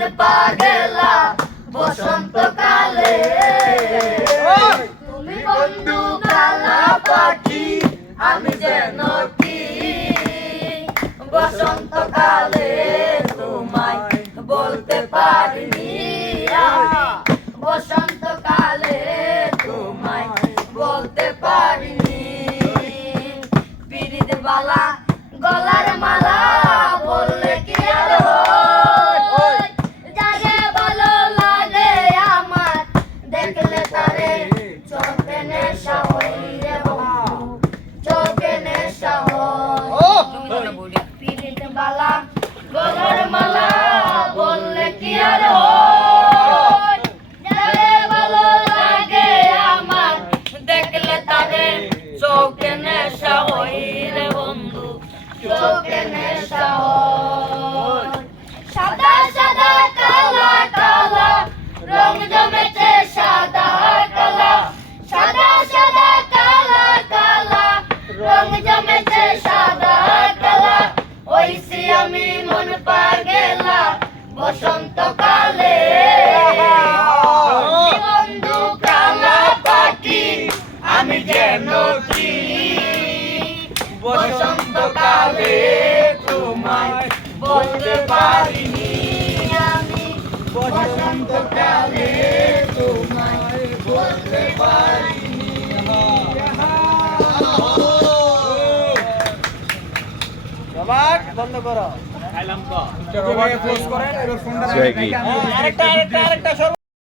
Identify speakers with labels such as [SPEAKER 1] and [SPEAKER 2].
[SPEAKER 1] মন পাগেলা, বসন্তকালে। তুমি বন্ধু কালা পাখি, আমি যেন কি? বসন্তকালে তোমায় বলতে পারিনি বসন্তকালে তোমায় বলতে পারিনি। পিরিত বালা গলার মালা তারে চোখে নেশা হই বন্ধু চোখে নেশা! হয়। পিরিত বালা গলার মালা বললে কি আর যারে ভালো লাগে আমার দেখলে তারে চোখে নেশা হই রে বন্ধু চোখে নেশা হয়। রং জমেছে সাদা কালা, ওইসি আমি মন পাগেলা বসন্তকালে তুমি বন্ধু কালা পাখি আমি তোমায় বলতে পারিনি আমি। তোমায় বলতে পারিনি।
[SPEAKER 2] রবার্ট, বন্ধ করো।
[SPEAKER 3] করেন
[SPEAKER 2] আরেকটা আরেকটা আরেকটা